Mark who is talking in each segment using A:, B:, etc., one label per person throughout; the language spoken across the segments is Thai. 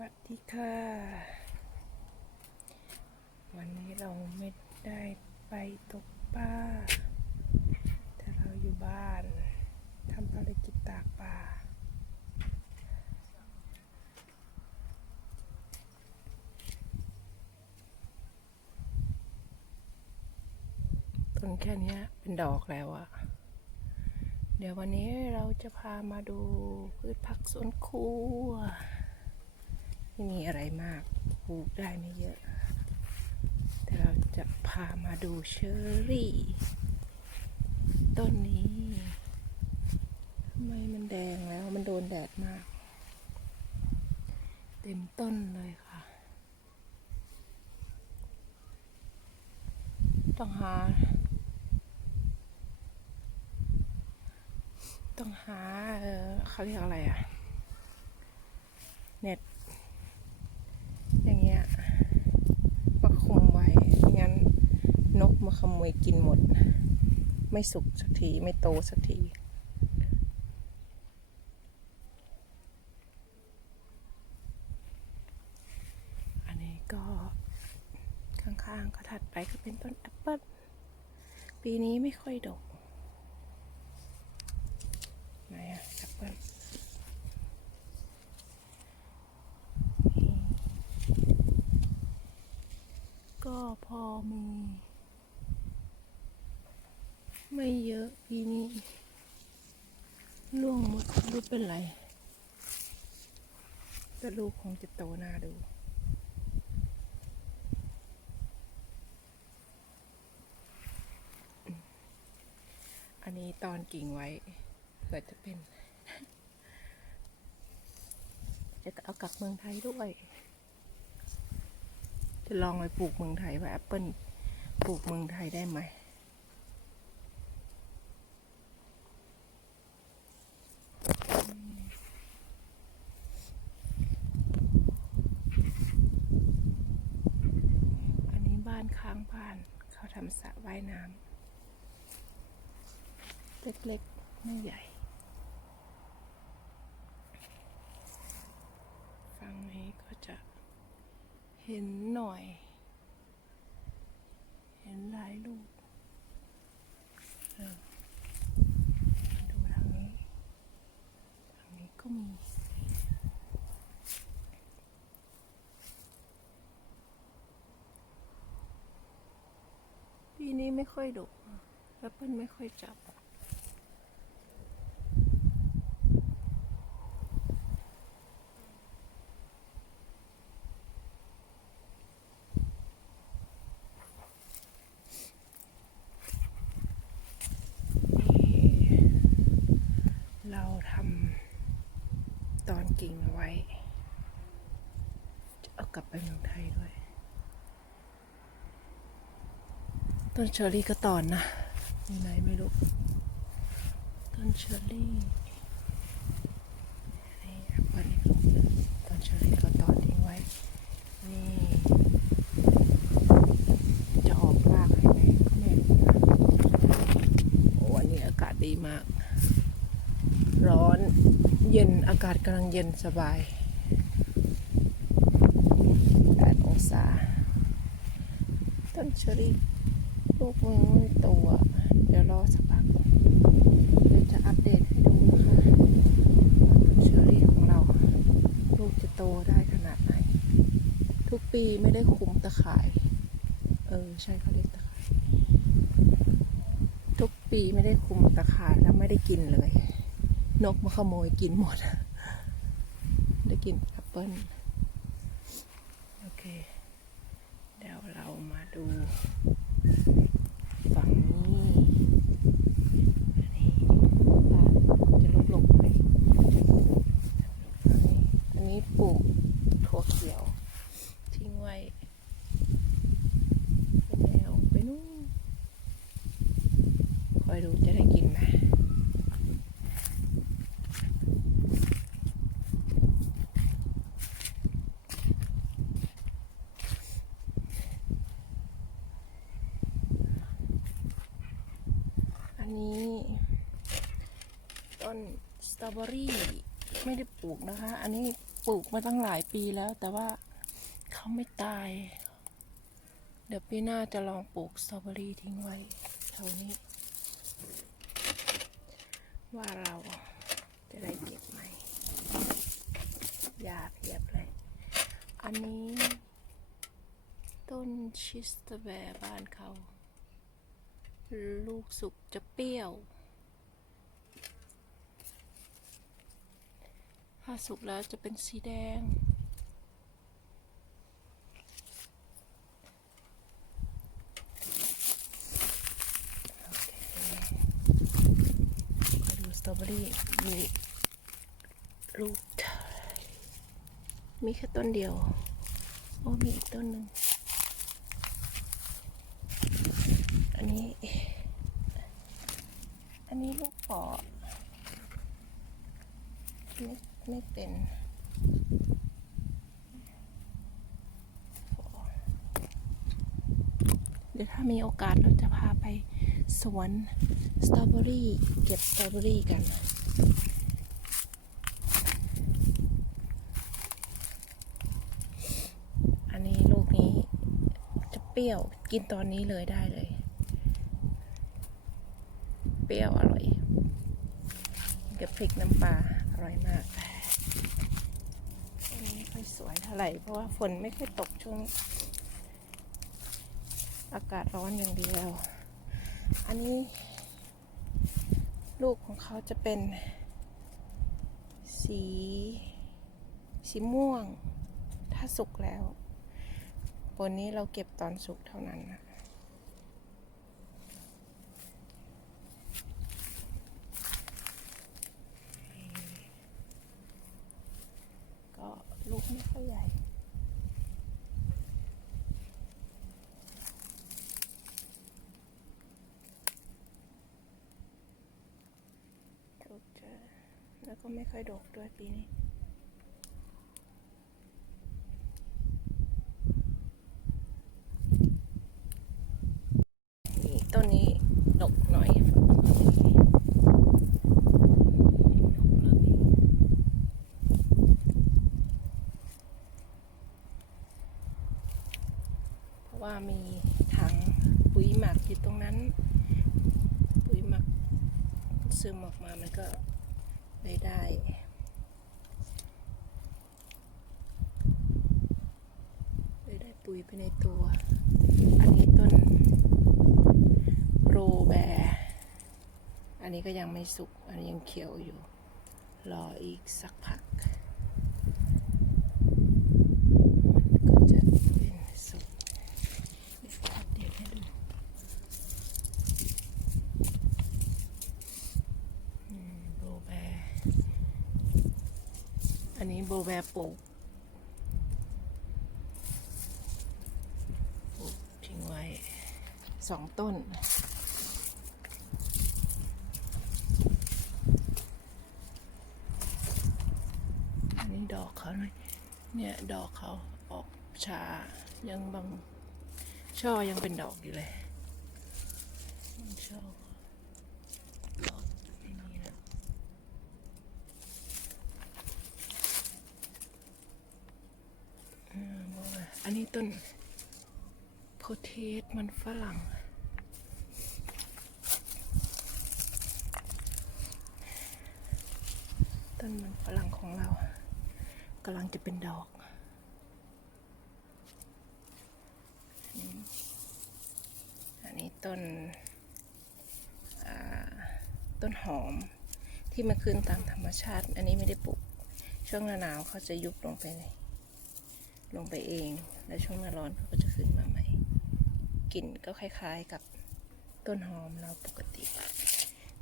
A: วัสดีค่ะ วันนี้เราไม่ได้ไปตกปลาแต่เราอยู่บ้านทำภารกิจตากปลาต้นแค่นี้เป็นดอกแล้วอะเดี๋ยววันนี้เราจะพามาดูพืชผักสวนครัว ไม่มีอะไรมากปลูกได้ไม่เยอะ แต่เราจะพามาดูเชอร์รี่ ต้นนี้ทำไมมันแดงแล้วมันโดนแดดมาก เต็มต้นเลยค่ะ ต้องหา ต้องหา เออเขาเรียกอะไรอะเน็ต อย่างเงี้ยมาคุมไว้ไม่งั้นนกมาขโม ยกินหมด ไม่สุกสักที ไม่โตสักทีอันนี้ก็ข้างๆก็ถัดไปก็เป็นต้นแอปเปิ้ลปีนี้ไม่ค่อยดกไหนอะแอปเปิ้ล ก็พอมี ไม่เยอะปีนี้ ล่วงหมดรู้เป็นไรแต่ลูกคงจะโตหน้าดูอันนี้ตอนกิ่งไว้เผื่อจะเป็น จะเอากลับเมืองไทยด้วย จะลองไปปลูกเมืองไทยว่าแอปเปิลปลูกเมืองไทยได้ไหม อันนี้บ้างบ้าน เขาทำสระว่ายน้ำเล็กๆไม่ใหญ่ ฝั่งนี้ก็จะเห็นหน่อย เห็นหลายลูกเออมาดูทางนี้ ทางนี้ก็มี ปีนี้ไม่ ค่อยดกแอปเปิ้ลไม่ค่อยจับ เราทำตอนกิ่งเอาไว้ จะเอากลับไปเมืองไทยด้วย ต้นเชอรี่ก็ตอนนะอยู่ไหนไม่รู้ ต้นเชอรี่นี่แอปเปิลอีกลูกนึงต้นเชอรี่ก็ตอนทิ้งไว้ นี่ จะออกรากไหมไม่รู้นะโอ้วันนี้อากาศดีมาก ร้อนเย็นอากาศกำลังเย็นสบาย8องศาต้นเชอรี่ ลูกมึงไม่โตอะเดี๋ยวรอสักพักเดี๋ยวจะอัปเดตให้ดูนะคะเชอรี่ของเรา ลูกจะโตได้ขนาดไหน ทุกปีไม่ได้คุมตะข่าย เออ ใช่เขาเรียกตะข่าย ทุกปีไม่ได้คุมตะข่ายแล้วไม่ได้กินเลย นกมาขโมยกินหมด ได้กินแอปเปิ้ลโอเค เดี๋ยวเรามาดู ฝั่งนี้อันนี้บ้านจะลบๆหน่อยฝั่งนี้อันนี้ปลูกถั่วเขียว ทิ้งไว้เป็นแนวไปนู่น คอยดูจะได้กินไหมอันนี้ ต้นสตรอเบอรี่ไม่ได้ปลูกนะคะ อันนี้ปลูกมาตั้งหลายปีแล้ว แต่ว่าเขาไม่ตาย เดี๋ยวปีหน้าจะลองปลูกสตรอเบอรี่ทิ้งไว้แถวนี้ ว่าเราจะได้เก็บไหมยาเพียบเลย อันนี้ ต้นชิสเตอร์แบร์บ้านเขา ลูกสุกจะเปรี้ยว ถ้าสุกแล้วจะเป็นสีแดง ดูสตรอเบอรี่มีลูกมีแค่ต้นเดียว โอ้มีอีกต้นหนึ่งอันนี้ อันนี้ลูกปอ ไม่เป็นเดี๋ยวถ้ามีโอกาสเราจะพาไปสวนสตรอเบอรี่เก็บสตรอเบอรี่กัน อันนี้ลูกนี้จะเปรี้ยวกินตอนนี้เลยได้เลย เปรี้ยวอร่อยกับพริกน้ำปลาอร่อยมาก ค่อยสวยเท่าไหร่เพราะว่าฝนไม่ค่อยตกช่วงนี้ อากาศร้อนอย่างเดียว อันนี้ ลูกของเขาจะเป็น สี สีม่วง ถ้าสุกแล้ว บนนี้เราเก็บตอนสุกเท่านั้นนะ ก็ลูกไม่ค่อยใหญ่ ลูกจะแล้ว ก็ไม่ค่อยดกด้วยปีนี้นี่ต้นนี้ดกหน่อยเพราะว่ามีถังปุ๋ยหมักอยู่ตรงนั้น ปุ๋ยหมักซึมออกมามันก็ ได้ เลยได้ปุ๋ยไปในตัว อันนี้ต้นโรแบร์อันนี้ก็ยังไม่สุก อันนี้ยังเขียวอยู่ รออีกสักพัก มันก็จะเป็นสุกเดี๋ยวอัปเดตให้ดูอืมโบแบร์ อันนี้โบแบร์ปลูกปลูกทิ้งไว้สองต้น อันนี้ดอกเขาเลยเนี่ย ดอกเขาออกชา ยังบางช่อยังเป็นดอกอยู่เลยช่อดอกไม่มีแล้วอืมบ อันนี้ต้นโพเทสมันฝรั่ง ต้นมันฝรั่งของเรากำลังจะเป็นดอกอันนี้ต้นต้นหอมที่มาขึ้นตามธรรมชาติ อันนี้ไม่ได้ปลูก ช่วงหน้าหนาวเขาจะยุบลงไปในลงไปเอง แล้วช่วงหน้าร้อนเขาก็จะขึ้นมาใหม่ กลิ่นก็คล้ายๆกับต้นหอมเราปกติ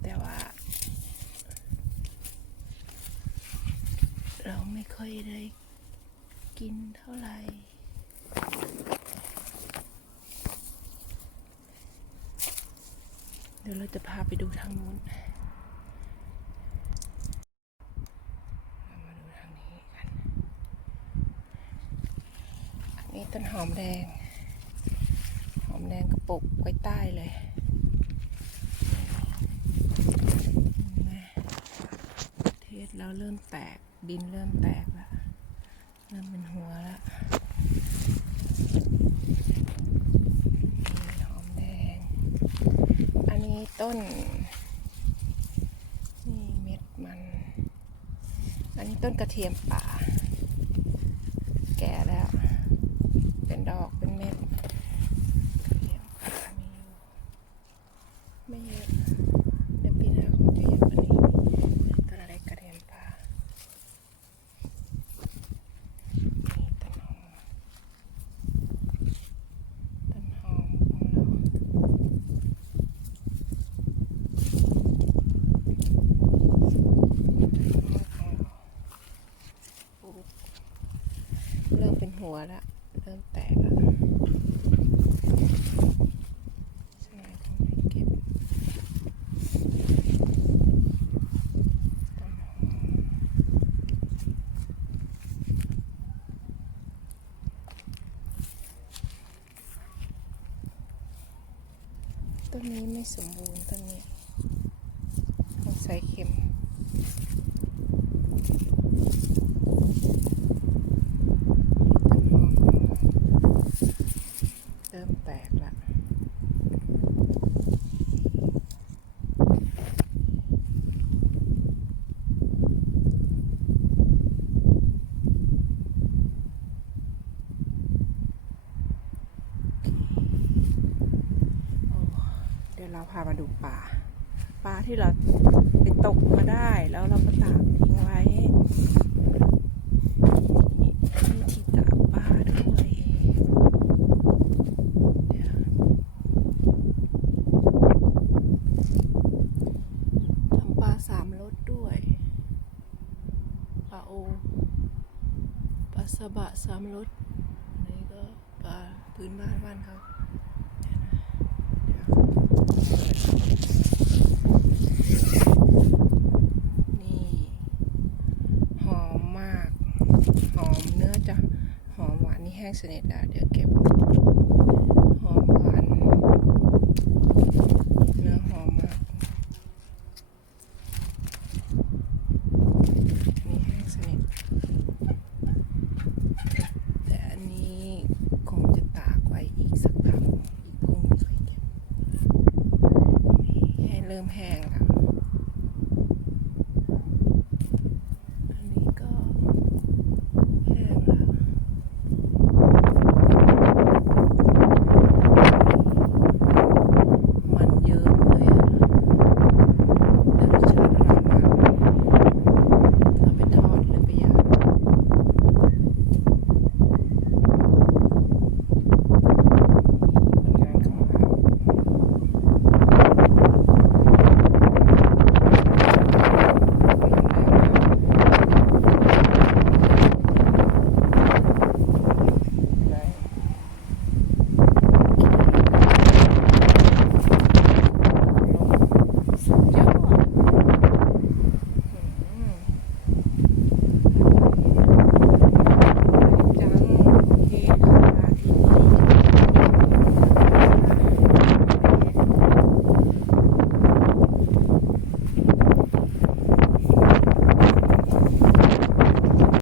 A: แต่ว่า เราไม่ค่อยได้กินเท่าไหร่เดี๋ยวเราจะพาไปดูทางนู้นเรามาดูทางนี้กัน อันนี้ ต้นหอมแดง หอมแดงกระปุกไว้ใต้เลยเทศแล้วเริ่มแตกดินเริ่มแตกแล้วเริ่มเป็นหัวแล้วหอมแดง อันนี้ต้น นี่เม็ดมัน อันนี้ต้นกระเทียมป่า แก่แล้ว เป็นดอกเป็นเม็ดกระเทียมป่ามีอยู่ไม่เยอะเดี๋ยวปีหน้าคงจะเยอะกว่านี้ต้นอะไรกระเทียมป่านี่ต้นหอมต้นหอมของเราต้นหอมของเราปลูกเริ่มเป็น หัวแล้วเริ่มแตกแล้วสมัยคงไม่เก็บต้นนี้ไม่สมบูรณ์ต้นนี้ต้องใส่เข็ม ต้นหอมเริ่มแตกละโอ้ เราพามาดูปลาปลาที่เราไปตกมาได้แล้วเราก็ตากทิ้งไว้มีที่ตากปลาด้วยเดี๋ยทำปลาสามรสด้วยปลาโอปลาสบะสามรสนนี้ก็ปลาพื้นบ้านบ้านเขา นี่หอมมาก หอมเนื้อจะหอมหวานนี่แห้งสนิทแล้วเดี๋ยวเก็บ หอมหวาน เนื้อหอมมาก นี่แห้งสนิท แต่อันนี้คงจะตากไว้อีกสักพักอีกพรุ่งนี้ค่อยเก็บนี่ให้เริ่มแห้ง